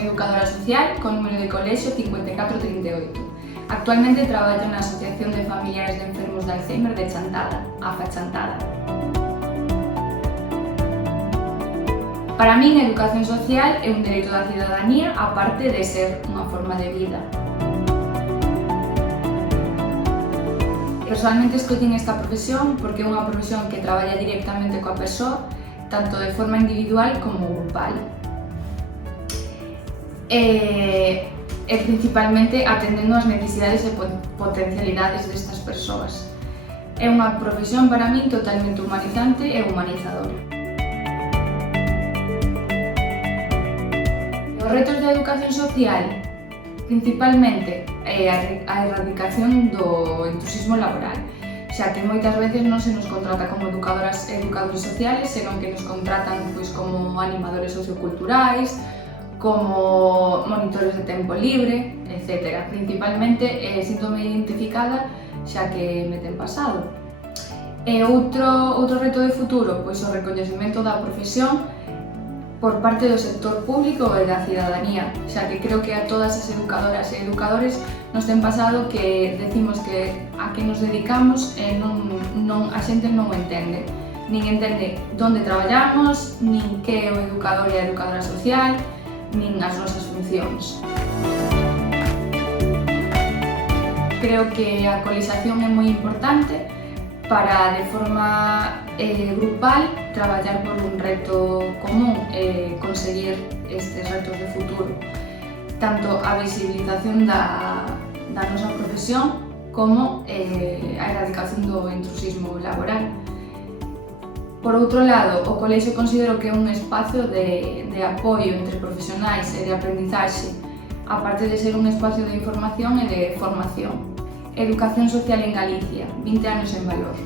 son educadora social con número de colexio 5438. Actualmente traballo na Asociación de Familiares de Enfermos de Alzheimer de Chantada, AFA Chantada. Para min, a educación social é un dereito da cidadanía, aparte de ser unha forma de vida. Personalmente escollín esta profesión porque é unha profesión que traballa directamente coa persoa, tanto de forma individual como grupal. E principalmente atendendo as necesidades e potencialidades destas persoas. É unha profesión para min totalmente humanizante e humanizadora. Os retos da educación social, principalmente a erradicación do entusiasmo laboral, xa que moitas veces non se nos contrata como educadoras e educadores sociales, senón que nos contratan como animadores socioculturais, como monitores de tempo libre, etc. Principalmente síntome identificada xa que me ten pasado. E outro reto de futuro, pois o recoñecemento da profesión por parte do sector público e da cidadanía, xa que creo que a todas as educadoras e educadores nos ten pasado que decimos que a que nos dedicamos e a xente non o entende. Nin entende onde traballamos, nin que é o educador e a educadora social, nin as nosas funcións. Creo que a colexiación é moi importante para, de forma grupal, traballar por un reto común e conseguir estes retos de futuro. Tanto a visibilización da nosa profesión como a erradicación do intrusismo laboral. Por outro lado, o colexio considero que é un espacio de apoio entre profesionais e de aprendizaxe, aparte de ser un espacio de información e de formación. Educación social en Galicia, 20 anos en valor.